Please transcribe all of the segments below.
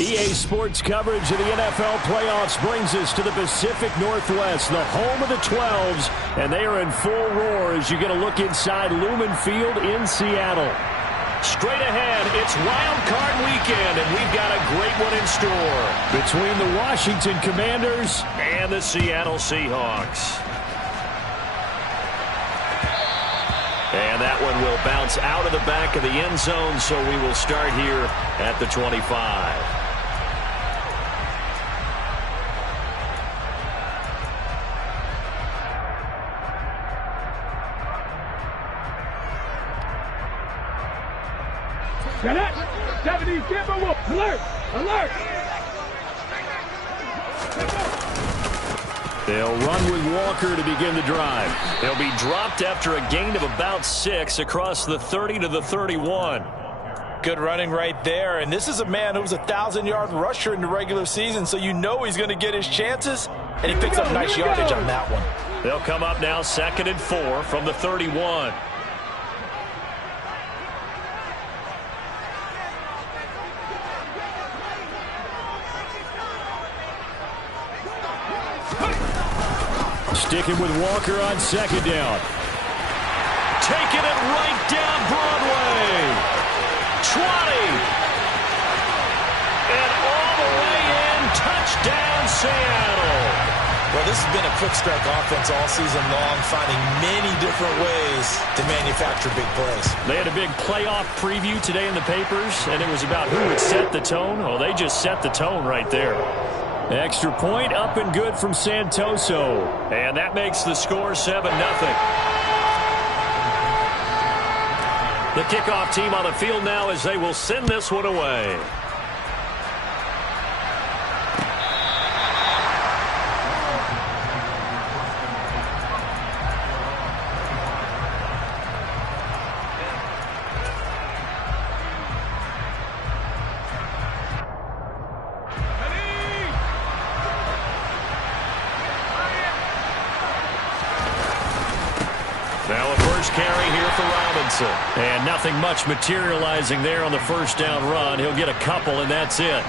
EA Sports coverage of the NFL playoffs brings us to the Pacific Northwest, the home of the 12s, and they are in full roar as you get a look inside Lumen Field in Seattle. Straight ahead, it's Wild Card Weekend, and we've got a great one in store between the Washington Commanders and the Seattle Seahawks. And that one will bounce out of the back of the end zone, so we will start here at the 25. Get it! 70, Kimber, alert! Alert! They'll run with Walker to begin the drive. They'll be dropped after a gain of about 6 across the 30 to the 31. Good running right there, and this is a man who was a 1,000-yard rusher in the regular season, so you know he's going to get his chances, and he picks up nice yardage on that one. They'll come up now 2nd and 4 from the 31. Sticking with Walker on 2nd down. Taking it right down Broadway. 20. And all the way in. Touchdown, Seattle. Well, this has been a quick strike offense all season long, finding many different ways to manufacture big plays. They had a big playoff preview today in the papers, and it was about who would set the tone. Oh, they just set the tone right there. Extra point up and good from Santoso. And that makes the score 7-0. The kickoff team on the field now as they will send this one away. And nothing much materializing there on the first down run. He'll get a couple, and that's it.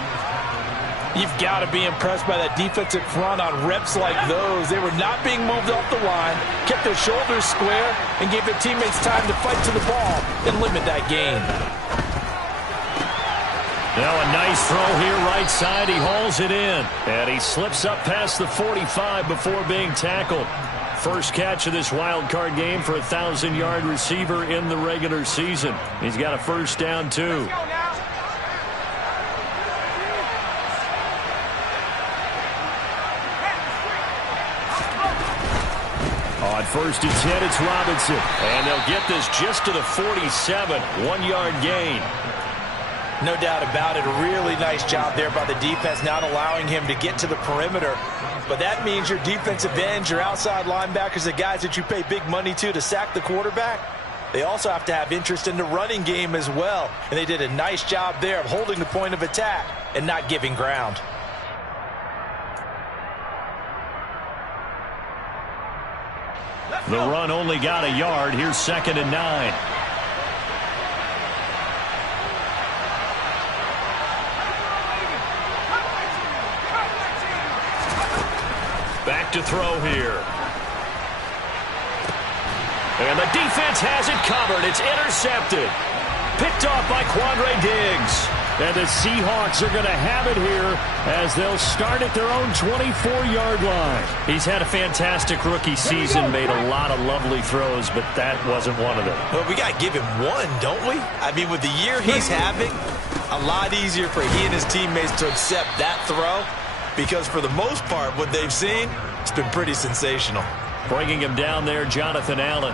You've got to be impressed by that defensive front on reps like those. They were not being moved off the line, kept their shoulders square, and gave their teammates time to fight to the ball and limit that gain. Now a nice throw here right side. He hauls it in, and he slips up past the 45 before being tackled. First catch of this wild card game for a 1,000-yard receiver in the regular season. He's got a first down, too. On 1st and 10, it's Robinson. And they'll get this just to the 47, 1-yard gain. No doubt about it. A really nice job there by the defense, not allowing him to get to the perimeter. But that means your defensive ends, your outside linebackers, the guys that you pay big money to sack the quarterback, they also have to have interest in the running game as well. And they did a nice job there of holding the point of attack and not giving ground. The run only got a yard. Here's 2nd and 9. Back to throw here. And the defense has it covered. It's intercepted. Picked off by Quandre Diggs. And the Seahawks are going to have it here as they'll start at their own 24-yard line. He's had a fantastic rookie season, made a lot of lovely throws, but that wasn't one of them. Well, we got to give him one, don't we? I mean, with the year he's having, a lot easier for he and his teammates to accept that throw. Because for the most part, what they've seen, it's been pretty sensational. Bringing him down there, Jonathan Allen.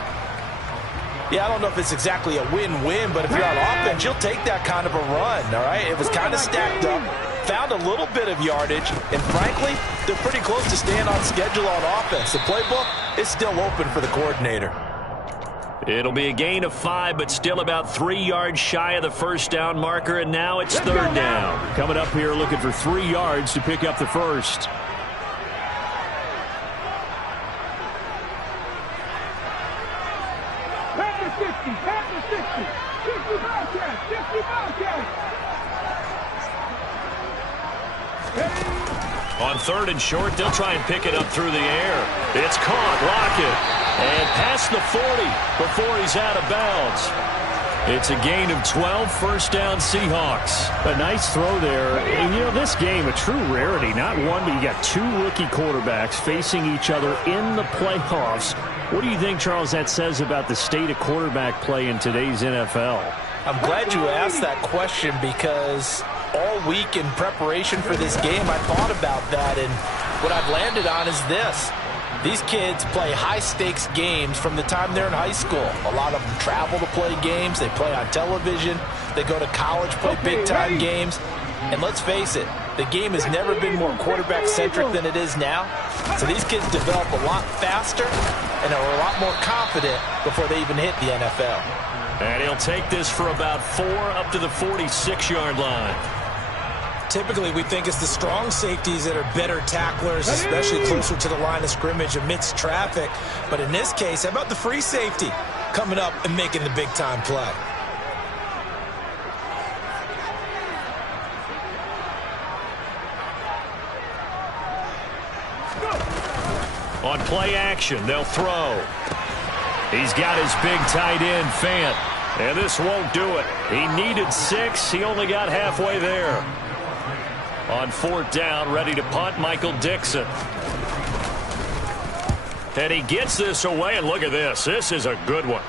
Yeah, I don't know if it's exactly a win-win, but if you're on offense, you'll take that kind of a run, all right? It was kind of stacked up, found a little bit of yardage, and frankly, they're pretty close to staying on schedule on offense. The playbook is still open for the coordinator. It'll be a gain of 5, but still about 3 yards shy of the first down marker, and now it's 3rd down. Coming up here looking for 3 yards to pick up the first. Pass the 60, 60 Bobcats, 60 Bobcats. On 3rd and short, they'll try and pick it up through the air. It's caught. Lockett. And past the 40 before he's out of bounds. It's a gain of 12, first down Seahawks. A nice throw there. And, you know, this game, a true rarity. Not one, but you got 2 rookie quarterbacks facing each other in the playoffs. What do you think, Charles, that says about the state of quarterback play in today's NFL? I'm glad you asked that question because all week in preparation for this game, I thought about that, and what I've landed on is this. These kids play high-stakes games from the time they're in high school. A lot of them travel to play games. They play on television. They go to college, play big-time games. And let's face it, the game has never been more quarterback-centric than it is now. So these kids develop a lot faster and are a lot more confident before they even hit the NFL. And he'll take this for about 4 up to the 46-yard line. Typically, we think it's the strong safeties that are better tacklers, especially closer to the line of scrimmage amidst traffic. But in this case, how about the free safety coming up and making the big-time play? On play action, they'll throw. He's got his big tight end, Fant. And this won't do it. He needed 6. He only got halfway there. On 4th down, ready to punt, Michael Dixon. And he gets this away, and look at this. This is a good one.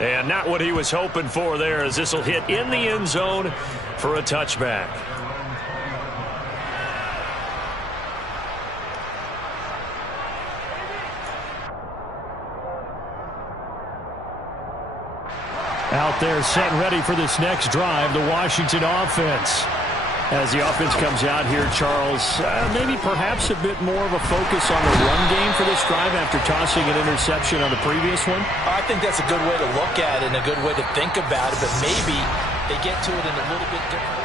And not what he was hoping for there, as this will hit in the end zone for a touchback. Out there set and ready for this next drive, the Washington offense. As the offense comes out here, Charles, maybe perhaps a bit more of a focus on the run game for this drive after tossing an interception on the previous one? I think that's a good way to look at it and a good way to think about it, but maybe they get to it in a little bit different.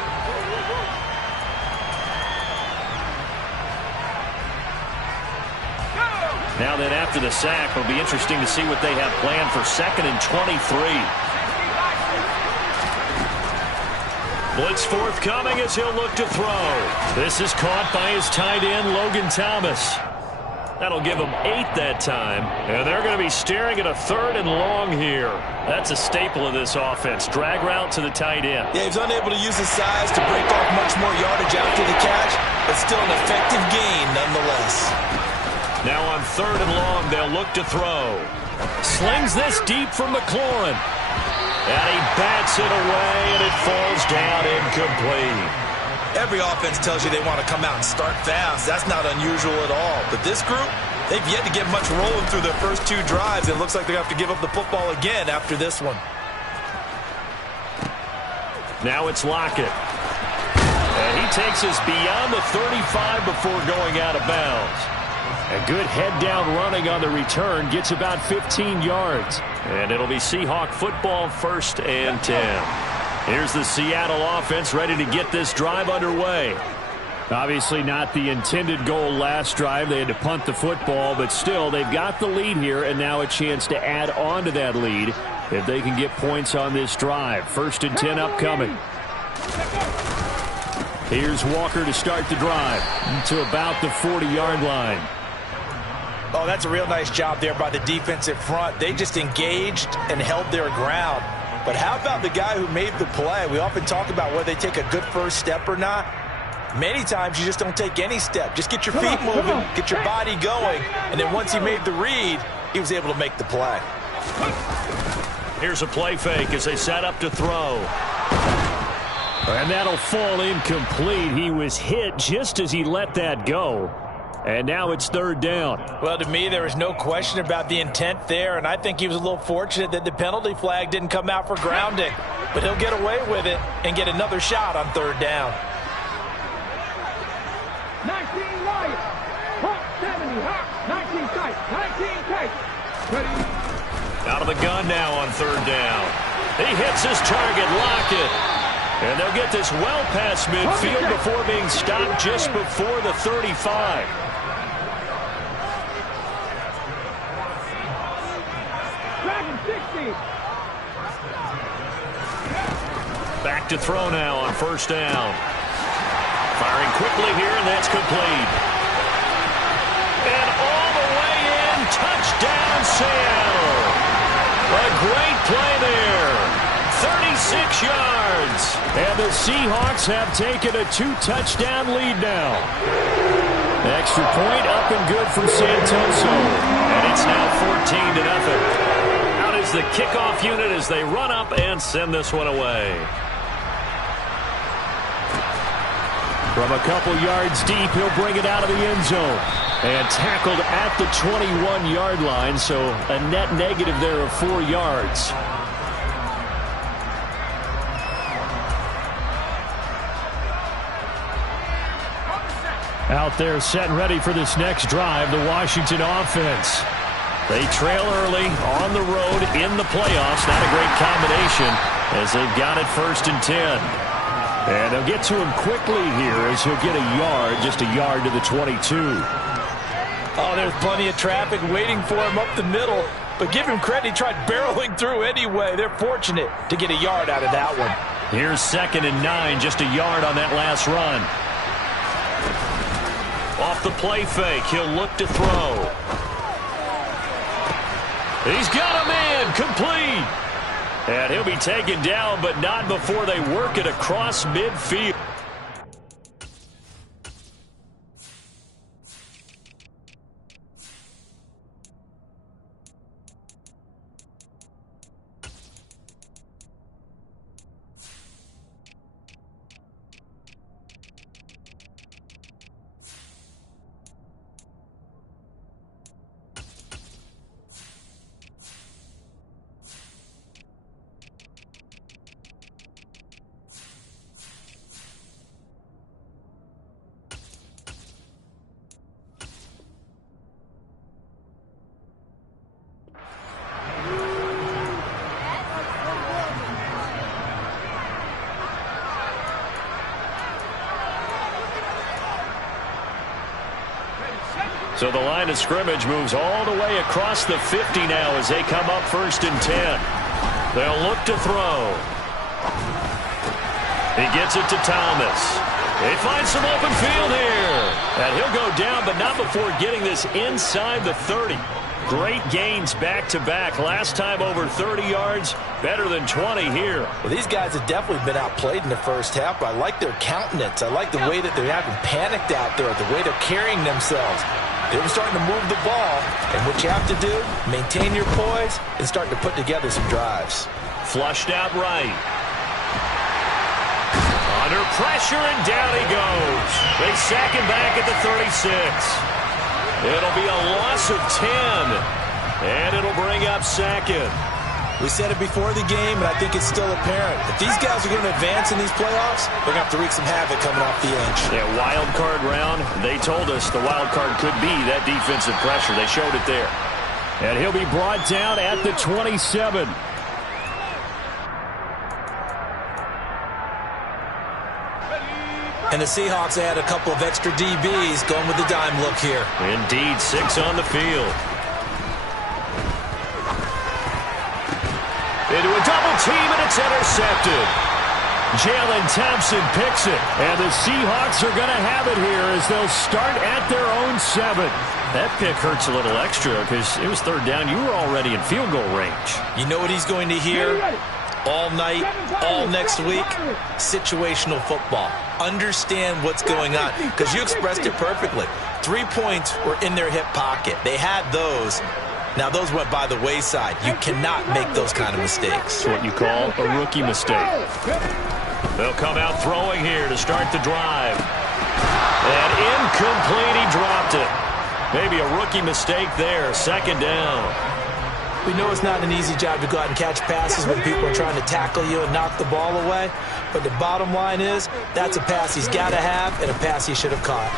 Now then, after the sack, it'll be interesting to see what they have planned for 2nd and 23. Blitz forthcoming as he'll look to throw. This is caught by his tight end, Logan Thomas. That'll give him 8 that time. And they're going to be staring at a 3rd and long here. That's a staple of this offense. Drag route to the tight end. Yeah, he's unable to use his size to break off much more yardage after the catch, but still an effective gain nonetheless. Now on 3rd and long, they'll look to throw. Slings this deep from McLaurin. And he bats it away, and it falls down incomplete. Every offense tells you they want to come out and start fast. That's not unusual at all. But this group, they've yet to get much rolling through their first 2 drives. It looks like they have to give up the football again after this one. Now it's Lockett. And he takes us beyond the 35 before going out of bounds. A good head-down running on the return gets about 15 yards. And it'll be Seahawk football, 1st and 10. Here's the Seattle offense ready to get this drive underway. Obviously not the intended goal last drive. They had to punt the football, but still they've got the lead here, and now a chance to add on to that lead if they can get points on this drive. 1st and 10 upcoming. Here's Walker to start the drive to about the 40-yard line. Oh, that's a real nice job there by the defensive front. They just engaged and held their ground. But how about the guy who made the play? We often talk about whether they take a good first step or not. Many times you just don't take any step. Just get your feet moving, get your body going, and then once he made the read, he was able to make the play. Here's a play fake as they set up to throw. And that'll fall incomplete. He was hit just as he let that go. And now it's 3rd down. Well, to me, there is no question about the intent there, and I think he was a little fortunate that the penalty flag didn't come out for grounding. But he'll get away with it and get another shot on 3rd down. 19 Lions. Hawk 70. Hawk 19 tight. 19 tight. Ready. Out of the gun now on 3rd down. He hits his target, Lockett. And they'll get this well past midfield before being stopped just before the 35. Back to throw now on 1st down. Firing quickly here, and that's complete. And all the way in, touchdown Seattle. A great play there. 36 yards. And the Seahawks have taken a 2-touchdown lead now. Extra point up and good from Santoso. And it's now 14-0. Out is the kickoff unit as they run up and send this one away. From a couple yards deep, he'll bring it out of the end zone. And tackled at the 21-yard line, so a net negative there of 4 yards. Out there set and ready for this next drive, the Washington offense. They trail early on the road in the playoffs. Not a great combination as they've got it 1st and 10. And they'll get to him quickly here as he'll get a yard, just a yard to the 22. Oh, there's plenty of traffic waiting for him up the middle. But give him credit, he tried barreling through anyway. They're fortunate to get a yard out of that one. Here's 2nd and 9, just a yard on that last run. Off the play fake, he'll look to throw. He's got a man, complete. And he'll be taken down, but not before they work it across midfield. So the line of scrimmage moves all the way across the 50 now as they come up 1st and 10. They'll look to throw. He gets it to Thomas. They find some open field here. And he'll go down, but not before getting this inside the 30. Great gains back-to-back. Last time over 30 yards, better than 20 here. Well, these guys have definitely been outplayed in the first half, but I like their countenance. I like the way that they're having panicked out there, the way they're carrying themselves. They're starting to move the ball, and what you have to do, maintain your poise and start to put together some drives. Flushed out right. Under pressure, and down he goes. They sack him back at the 36. It'll be a loss of 10, and it'll bring up 2nd. We said it before the game, and I think it's still apparent. If these guys are going to advance in these playoffs, they're going to have to wreak some havoc coming off the edge. Yeah, wild card round, they told us the wild card could be that defensive pressure. They showed it there. And he'll be brought down at the 27. And the Seahawks add a couple of extra DBs going with the dime look here. Indeed, 6 on the field. Into a double team, and it's intercepted. Jalen Thompson picks it, and the Seahawks are going to have it here as they'll start at their own 7. That pick hurts a little extra because it was 3rd down. You were already in field goal range. You know what he's going to hear all night, all next week? Situational football. Understand what's going on, because you expressed it perfectly. 3 points were in their hip pocket. They had those. Now, those went by the wayside. You cannot make those kind of mistakes. It's what you call a rookie mistake. They'll come out throwing here to start the drive. And incomplete, he dropped it. Maybe a rookie mistake there, 2nd down. We know it's not an easy job to go out and catch passes when people are trying to tackle you and knock the ball away. But the bottom line is, that's a pass he's got to have and a pass he should have caught.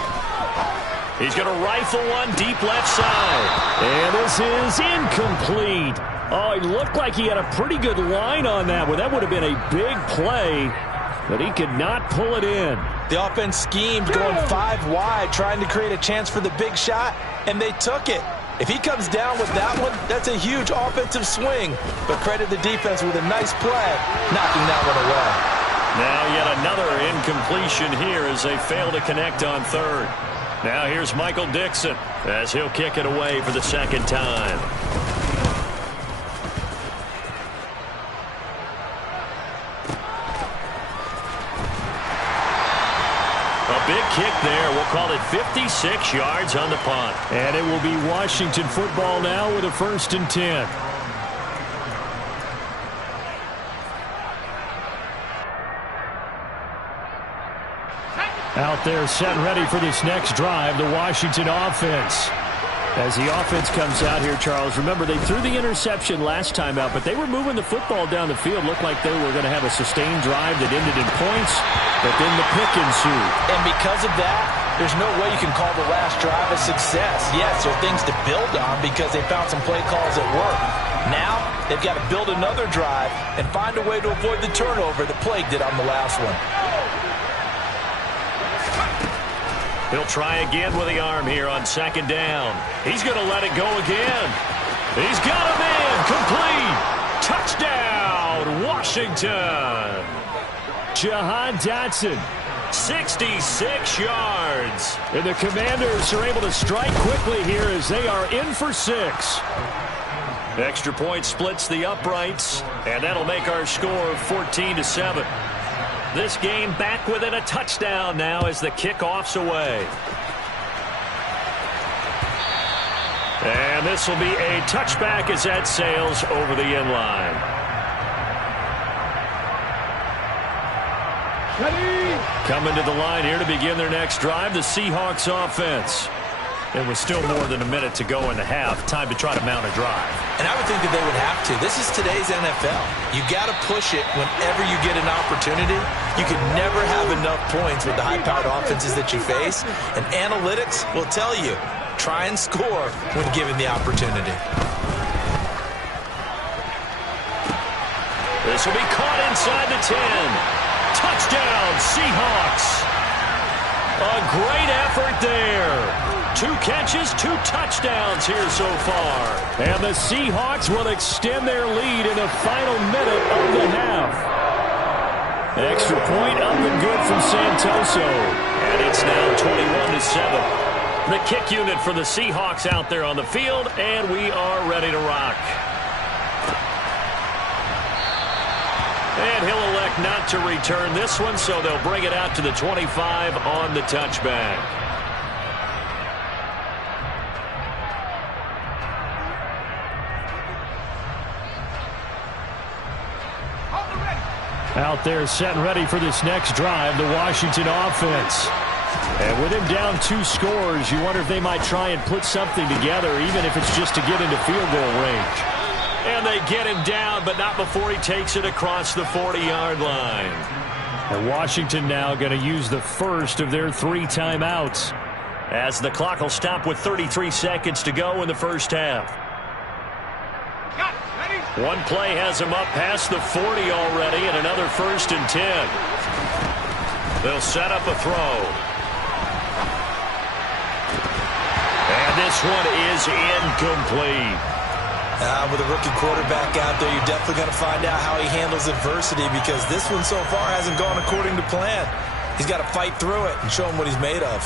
He's going to rifle one deep left side. And this is incomplete. Oh, it looked like he had a pretty good line on that one. That would have been a big play, but he could not pull it in. The offense schemed going 5 wide, trying to create a chance for the big shot, and they took it. If he comes down with that one, that's a huge offensive swing. But credit the defense with a nice play, knocking that one away. Now yet another incompletion here as they fail to connect on third. Now here's Michael Dixon as he'll kick it away for the second time. A big kick there. We'll call it 56 yards on the punt. And it will be Washington football now with a 1st and 10. Out there set ready for this next drive, the Washington offense. As the offense comes out here, Charles, remember they threw the interception last time out, but they were moving the football down the field. Looked like they were going to have a sustained drive that ended in points, but then the pick ensued. And because of that, there's no way you can call the last drive a success. Yes, there are things to build on because they found some play calls that work. Now, they've got to build another drive and find a way to avoid the turnover that plagued it on the last one. He'll try again with the arm here on 2nd down. He's going to let it go again. He's got him in. Complete. Touchdown, Washington. Jahan Dotson, 66 yards. And the Commanders are able to strike quickly here as they are in for 6. Extra point splits the uprights, and that'll make our score 14-7. This game back within a touchdown now as the kickoff's away. And this will be a touchback as that sails over the end line. Coming to the line here to begin their next drive, the Seahawks offense. It was still more than a minute to go in the half. Time to try to mount a drive. And I would think that they would have to. This is today's NFL. You got to push it whenever you get an opportunity. You can never have enough points with the high-powered offenses that you face. And analytics will tell you, try and score when given the opportunity. This will be caught inside the 10. Touchdown, Seahawks. A great effort there. 2 catches, 2 touchdowns here so far. And the Seahawks will extend their lead in the final minute of the half. Extra point up and good from Santoso. And it's now 21-7. The kick unit for the Seahawks out there on the field, and we are ready to rock. And he'll elect not to return this one, so they'll bring it out to the 25 on the touchback. Out there set ready for this next drive, the Washington offense. And with him down 2 scores, you wonder if they might try and put something together, even if it's just to get into field goal range. And they get him down, but not before he takes it across the 40-yard line. And Washington now going to use the first of their 3 timeouts, as the clock will stop with 33 seconds to go in the first half. One play has him up past the 40 already, and another 1st and 10. They'll set up a throw. And this one is incomplete. With a rookie quarterback out there, you're definitely going to find out how he handles adversity, because this one so far hasn't gone according to plan. He's got to fight through it and show him what he's made of.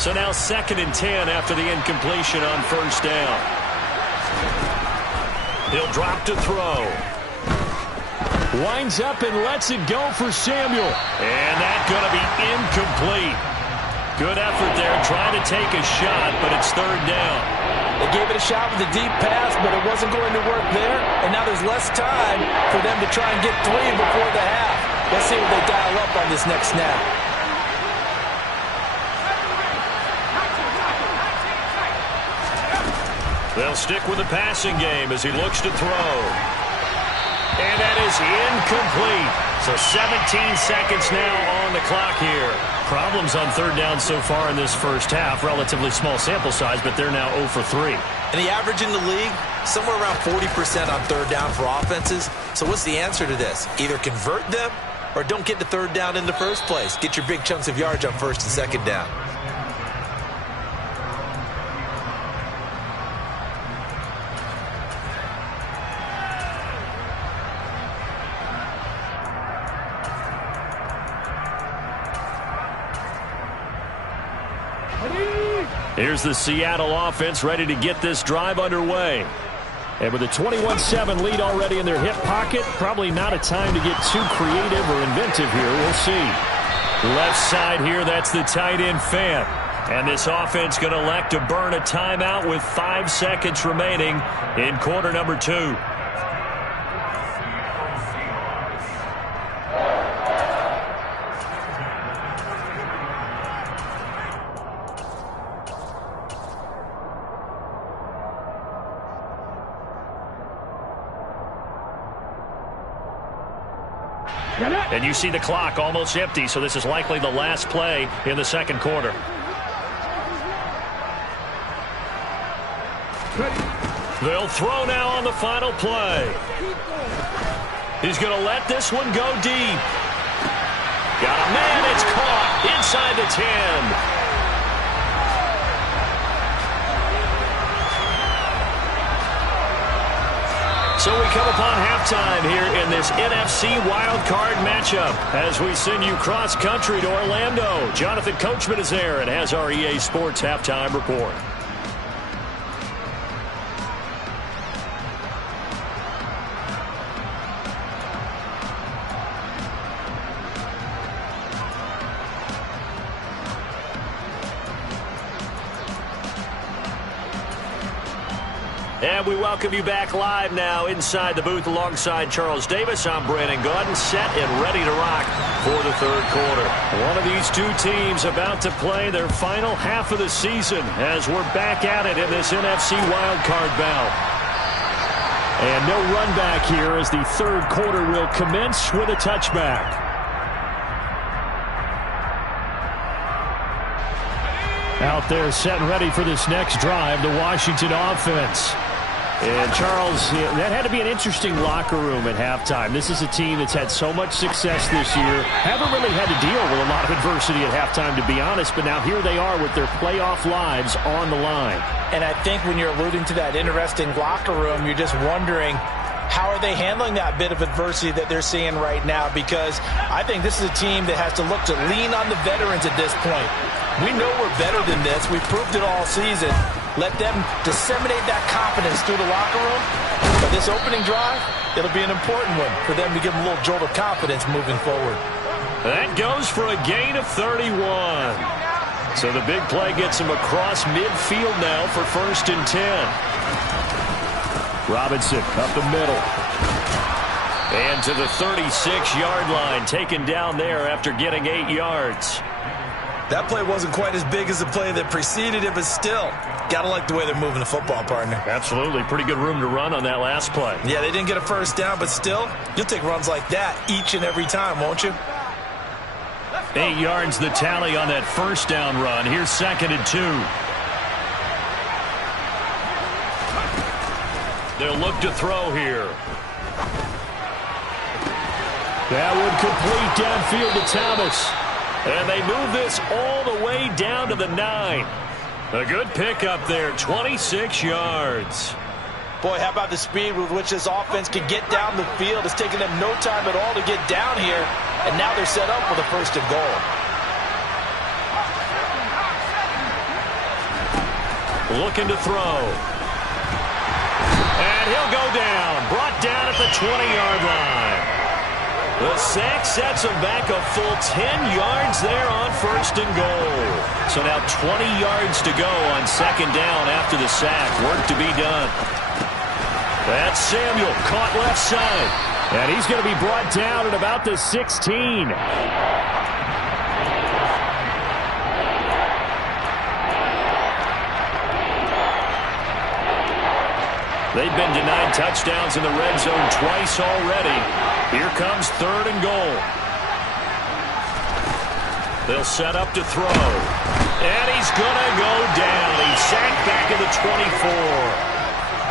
So now 2nd and 10 after the incompletion on 1st down. He'll drop to throw. Winds up and lets it go for Samuel. And that's going to be incomplete. Good effort there trying to take a shot, but it's 3rd down. They gave it a shot with a deep pass, but it wasn't going to work there. And now there's less time for them to try and get 3 before the half. Let's see what they dial up on this next snap. They'll stick with the passing game as he looks to throw. And that is incomplete. So 17 seconds now on the clock here. Problems on 3rd down so far in this first half. Relatively small sample size, but they're now 0 for 3. And the average in the league, somewhere around 40% on 3rd down for offenses. So what's the answer to this? Either convert them or don't get to 3rd down in the first place. Get your big chunks of yards on 1st and 2nd down. Here's the Seattle offense ready to get this drive underway. And with a 21-7 lead already in their hip pocket, probably not a time to get too creative or inventive here. We'll see. Left side here, that's the tight end fan. And this offense going to elect to burn a timeout with 5 seconds remaining in quarter number 2. And you see the clock almost empty, so this is likely the last play in the second quarter. They'll throw now on the final play. He's going to let this one go deep. Got a man, it's caught inside the 10. So we come upon halftime here in this NFC wildcard matchup as we send you cross-country to Orlando. Jonathan Coachman is there and has our EA Sports halftime report. And we welcome you back live now inside the booth alongside Charles Davis. I'm Brandon Gaudin, set and ready to rock for the third quarter. One of these two teams about to play their final half of the season as we're back at it in this NFC wildcard bout. And no run back here as the third quarter will commence with a touchback. Out there set and ready for this next drive, the Washington offense. And, Charles, that had to be an interesting locker room at halftime. This is a team that's had so much success this year. Haven't really had to deal with a lot of adversity at halftime, to be honest. But now here they are with their playoff lives on the line. And I think when you're alluding to that interesting locker room, you're just wondering, how are they handling that bit of adversity that they're seeing right now? Because I think this is a team that has to look to lean on the veterans at this point. We know we're better than this. We've proved it all season. Let them disseminate that confidence through the locker room. But this opening drive, it'll be an important one for them to give them a little jolt of confidence moving forward. That goes for a gain of 31. So the big play gets him across midfield now for 1st and 10. Robinson up the middle. And to the 36-yard line, taken down there after getting 8 yards. That play wasn't quite as big as the play that preceded it, but still, got to like the way they're moving the football, partner. Absolutely. Pretty good room to run on that last play. Yeah, they didn't get a first down, but still, you'll take runs like that each and every time, won't you? 8 yards the tally on that first down run. Here's 2nd and 2. They'll look to throw here. That would complete downfield to Thomas. And they move this all the way down to the 9. A good pickup there, 26 yards. Boy, how about the speed with which this offense can get down the field? It's taken them no time at all to get down here, and now they're set up with a 1st and goal. Looking to throw. And he'll go down, brought down at the 20-yard line. The sack sets him back a full 10 yards there on 1st and goal. So now 20 yards to go on 2nd down after the sack. Work to be done. That's Samuel, caught left side. And he's going to be brought down at about the 16. They've been denied touchdowns in the red zone twice already. Here comes 3rd and goal. They'll set up to throw. And he's going to go down. He's sacked back at the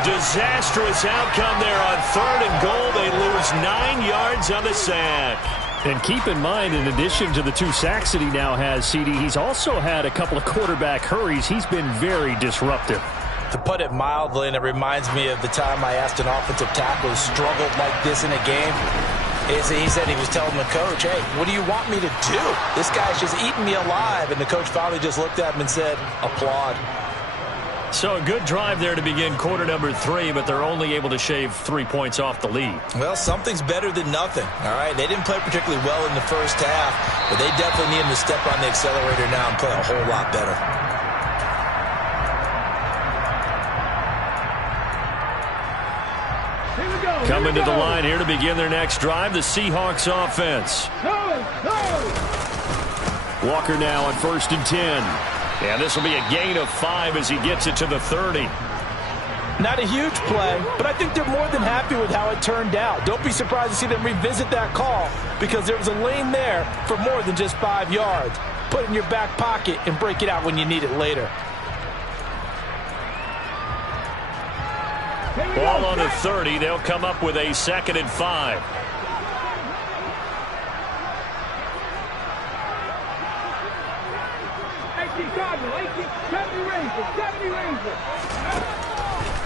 24. Disastrous outcome there on 3rd and goal. They lose 9 yards on the sack. And keep in mind, in addition to the 2 sacks that he now has, CD, he's also had a couple of quarterback hurries. He's been very disruptive. To put it mildly, and it reminds me of the time I asked an offensive tackle who struggled like this in a game. He said he was telling the coach, hey, what do you want me to do? This guy's just eating me alive. And the coach finally just looked at him and said, applaud. So a good drive there to begin quarter number 3, but they're only able to shave 3 points off the lead. Well, something's better than nothing, all right? They didn't play particularly well in the first half, but they definitely need him to step on the accelerator now and play a whole lot better. Coming to the line here to begin their next drive, the Seahawks offense. Walker now on 1st and 10. And this will be a gain of 5 as he gets it to the 30. Not a huge play, but I think they're more than happy with how it turned out. Don't be surprised to see them revisit that call because there was a lane there for more than just 5 yards. Put it in your back pocket and break it out when you need it later. Ball on the 30. They'll come up with a 2nd and 5.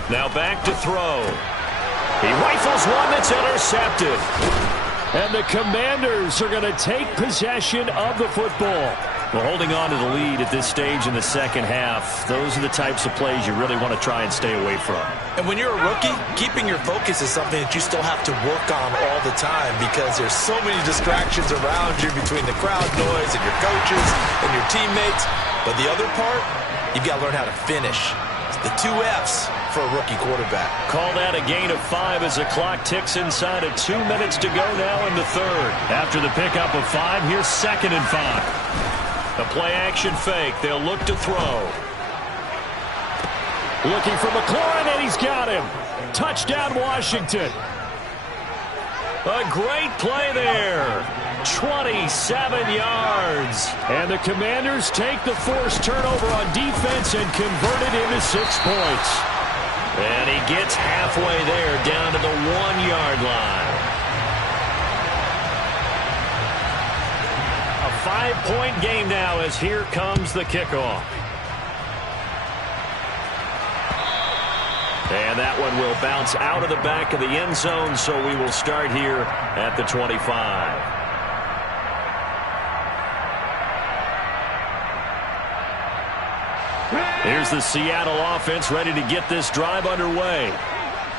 Now back to throw. He rifles one that's intercepted. And the Commanders are going to take possession of the football. Well, holding on to the lead at this stage in the second half, those are the types of plays you really want to try and stay away from. And when you're a rookie, keeping your focus is something that you still have to work on all the time because there's so many distractions around you between the crowd noise and your coaches and your teammates. But the other part, you've got to learn how to finish. It's the 2 F's for a rookie quarterback. Call that a gain of 5 as the clock ticks inside of 2 minutes to go now in the 3rd. After the pickup of 5, here's 2nd and 5. The play-action fake. They'll look to throw. Looking for McLaurin, and he's got him. Touchdown, Washington. A great play there. 27 yards. And the Commanders take the forced turnover on defense and convert it into 6 points. And he gets halfway there, down to the 1-yard line. A 5-point game now as here comes the kickoff. And that one will bounce out of the back of the end zone, so we will start here at the 25. Here's the Seattle offense ready to get this drive underway.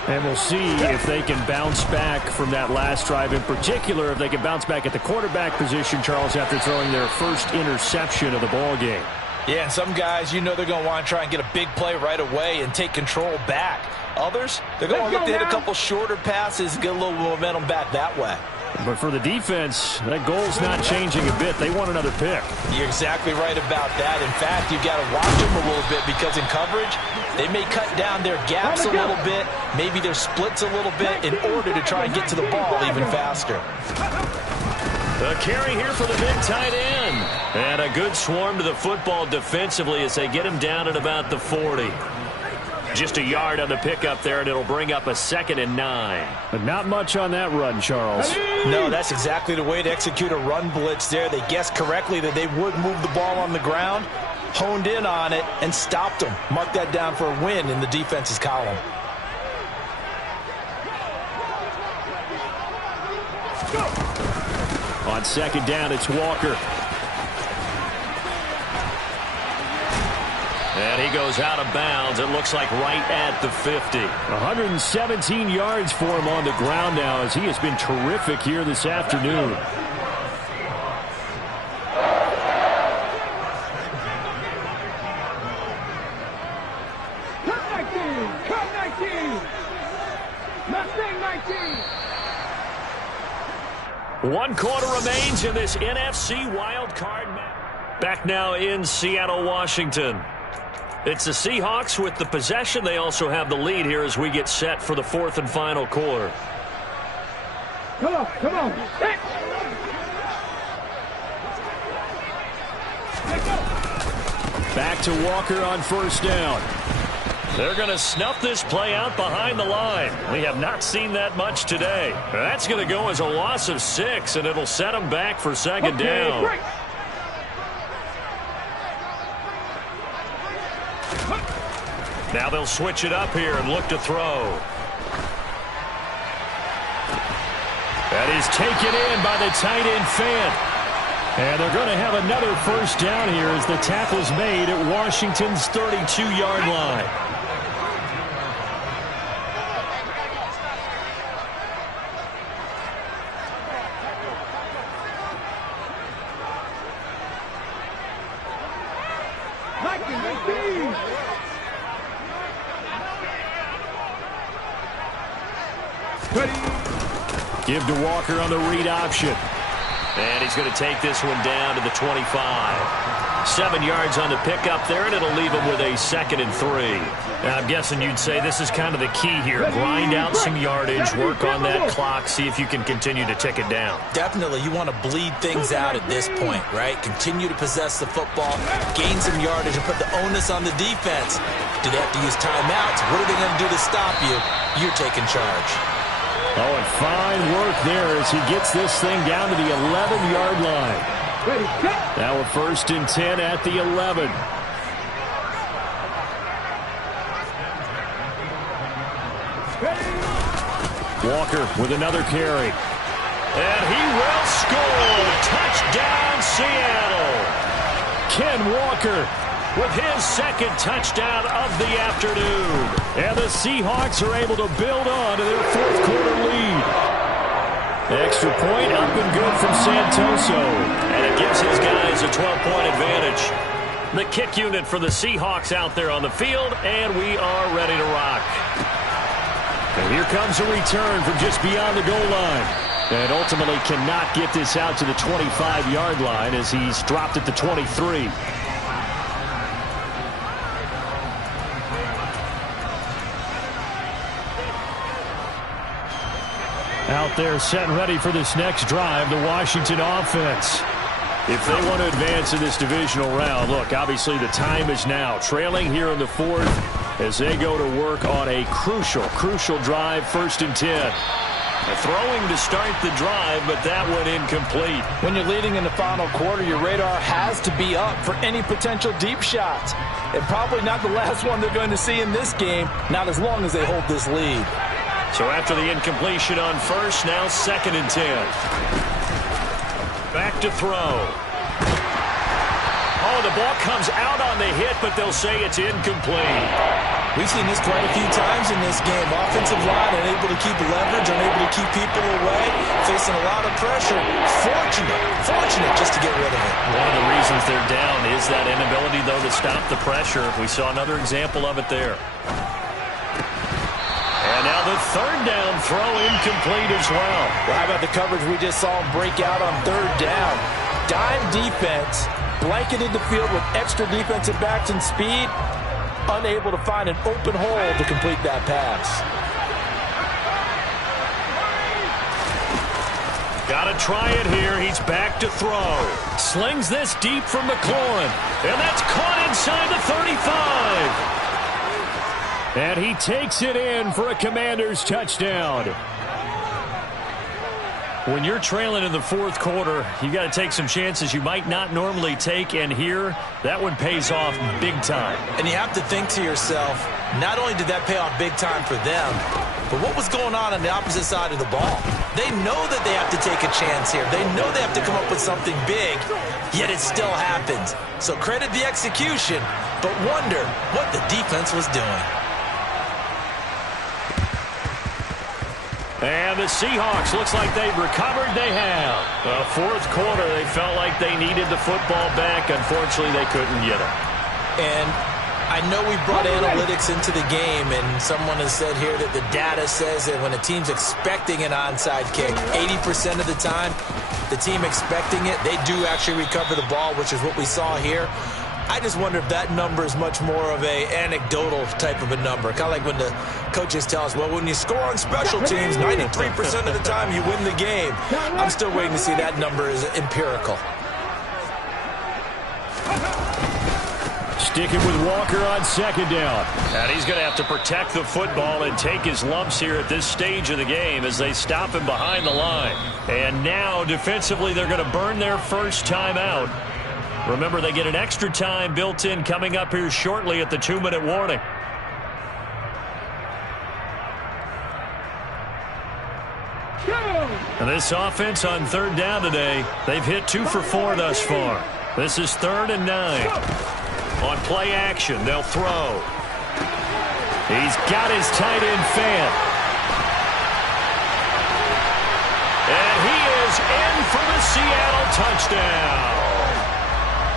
And we'll see if they can bounce back from that last drive. In particular, if they can bounce back at the quarterback position, Charles, after throwing their first interception of the ball game. Yeah, and some guys, you know they're going to want to try and get a big play right away and take control back. Others, they're going to look to hit a couple shorter passes and get a little momentum back that way. But for the defense, that goal's not changing a bit. They want another pick. You're exactly right about that. In fact, you've got to watch them a little bit because in coverage, they may cut down their gaps a little bit, maybe their splits a little bit in order to try and get to the ball even faster. A carry here for the big tight end. And a good swarm to the football defensively as they get him down at about the 40. Just a yard on the pickup there, and it'll bring up a 2nd and 9. But not much on that run, Charles. No, that's exactly the way to execute a run blitz there. They guessed correctly that they would move the ball on the ground, honed in on it, and stopped them. Mark that down for a win in the defense's column. On 2nd down, it's Walker. And he goes out of bounds. It looks like right at the 50. 117 yards for him on the ground now as he has been terrific here this afternoon. One quarter remains in this NFC wild card match. Back now in Seattle, Washington. It's the Seahawks with the possession. They also have the lead here as we get set for the 4th and final quarter. Come on, come on. Back to Walker on 1st down. They're going to snuff this play out behind the line. We have not seen that much today. That's going to go as a loss of 6, and it'll set them back for 2nd down. Break. Now they'll switch it up here and look to throw. That is taken in by the tight end Fant. And they're going to have another first down here as the tackle's made at Washington's 32-yard line. Give to Walker on the read option. And he's going to take this one down to the 25. 7 yards on the pickup there, and it'll leave him with a 2nd and 3. Now, I'm guessing you'd say this is kind of the key here. Grind out some yardage, work on that clock, see if you can continue to tick it down. Definitely, you want to bleed things out at this point, right? Continue to possess the football, gain some yardage, and put the onus on the defense. Do they have to use timeouts? What are they going to do to stop you? You're taking charge. Oh, and fine work there as he gets this thing down to the 11-yard line. Now a 1st and 10 at the 11. Walker with another carry. And he will score. Touchdown, Seattle. Ken Walker with his 2nd touchdown of the afternoon. And the Seahawks are able to build on to their 4th quarter lead. Extra point up and good from Santoso. And it gives his guys a 12-point advantage. The kick unit for the Seahawks out there on the field, and we are ready to rock. And here comes a return from just beyond the goal line. And ultimately cannot get this out to the 25-yard line as he's dropped at the 23. Out there set and ready for this next drive, the Washington offense. If they want to advance in this divisional round, look, obviously the time is now. Trailing here in the 4th as they go to work on a crucial drive, 1st and 10. They're throwing to start the drive, but that one incomplete. When you're leading in the final quarter, your radar has to be up for any potential deep shots. And probably not the last one they're going to see in this game, not as long as they hold this lead. So after the incompletion on 1st, now 2nd and 10. Back to throw. Oh, the ball comes out on the hit, but they'll say it's incomplete. We've seen this quite a few times in this game. Offensive line unable to keep leverage, unable to keep people away, facing a lot of pressure. Fortunate just to get rid of it. One of the reasons they're down is that inability, though, to stop the pressure. We saw another example of it there. And now the 3rd down throw incomplete as well. Well, how about the coverage we just saw him break out on 3rd down? Dime defense, blanketed the field with extra defensive backs and speed, unable to find an open hole to complete that pass. Got to try it here. He's back to throw. Slings this deep from McLaurin. And that's caught inside the 35. And he takes it in for a Commanders touchdown. When you're trailing in the 4th quarter, you got to take some chances you might not normally take, and here, that one pays off big time. And you have to think to yourself, not only did that pay off big time for them, but what was going on the opposite side of the ball? They know that they have to take a chance here. They know they have to come up with something big, yet it still happens. So credit the execution, but wonder what the defense was doing. And the Seahawks, looks like they've recovered. They have. 4th quarter, they felt like they needed the football back. Unfortunately, they couldn't get it. And I know we brought analytics into the game, and someone has said here that the data says that when a team's expecting an onside kick, 80% of the time, the team expecting it, they do actually recover the ball, which is what we saw here. I just wonder if that number is much more of a anecdotal type of a number. Kind of like when the coaches tell us, well, when you score on special teams, 93% of the time you win the game. I'm still waiting to see that number is empirical. Sticking with Walker on 2nd down. And he's going to have to protect the football and take his lumps here at this stage of the game as they stop him behind the line. And now, defensively, they're going to burn their first time out. Remember, they get an extra time built in coming up here shortly at the 2-minute warning. And this offense on third down today, they've hit 2 for 4 thus far. This is 3rd and 9. On play action, they'll throw. He's got his tight end fan. And he is in for the Seattle touchdown.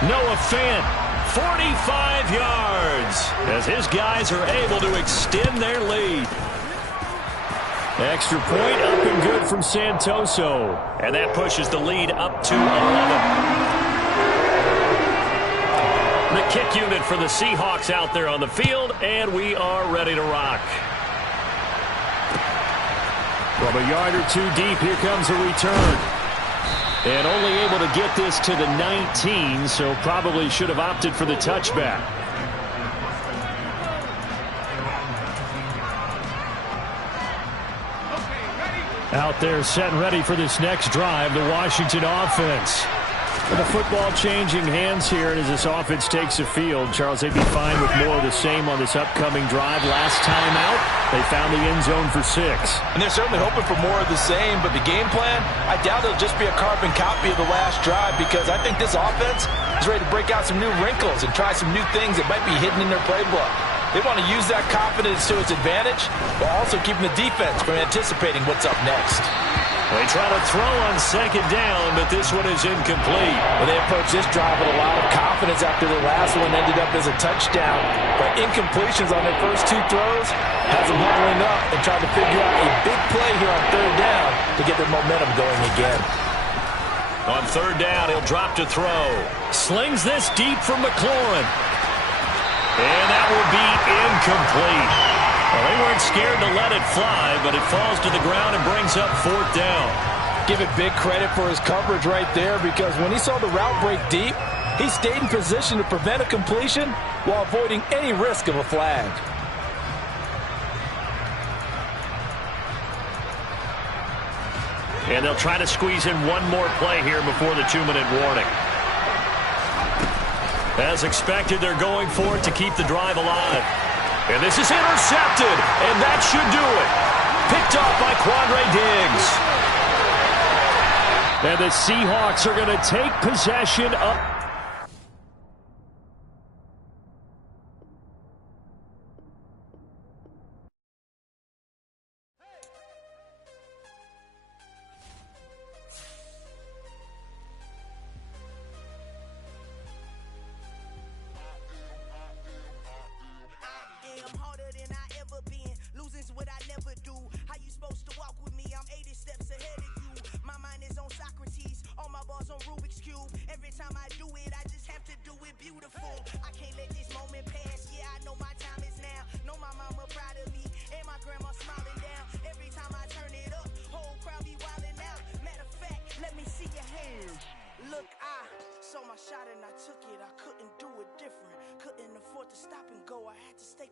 Noah Fant, 45 yards, as his guys are able to extend their lead. Extra point up and good from Santoso. And that pushes the lead up to 11. The kick unit for the Seahawks out there on the field, and we are ready to rock. From a yard or 2 deep, here comes a return. And only able to get this to the 19, so probably should have opted for the touchback. Out there set and ready for this next drive, the Washington offense. The football changing hands here as this offense takes the field. Charles, they'd be fine with more of the same on this upcoming drive. Last time out, they found the end zone for 6. And they're certainly hoping for more of the same, but the game plan, I doubt it'll just be a carbon copy of the last drive, because I think this offense is ready to break out some new wrinkles and try some new things that might be hidden in their playbook. They want to use that confidence to its advantage, while also keeping the defense from anticipating what's up next. They try to throw on 2nd down, but this one is incomplete. Well, they approach this drive with a lot of confidence after the last one ended up as a touchdown. But incompletions on their first 2 throws has them huddling up and trying to figure out a big play here on 3rd down to get their momentum going again. On 3rd down, he'll drop to throw. Slings this deep from McLaurin. And that will be incomplete. Well, they weren't scared to let it fly, but it falls to the ground and brings up 4th down. Give it big credit for his coverage right there, because when he saw the route break deep, he stayed in position to prevent a completion while avoiding any risk of a flag. And they'll try to squeeze in one more play here before the 2-minute warning. As expected, they're going for it to keep the drive alive. And this is intercepted, and that should do it. Picked off by Quandre Diggs. And the Seahawks are going to take possession up.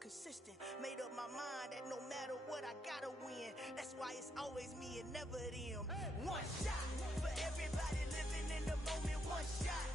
Consistent, made up my mind that no matter what I gotta win. That's why it's always me and never them. One shot for everybody living in the moment. One shot.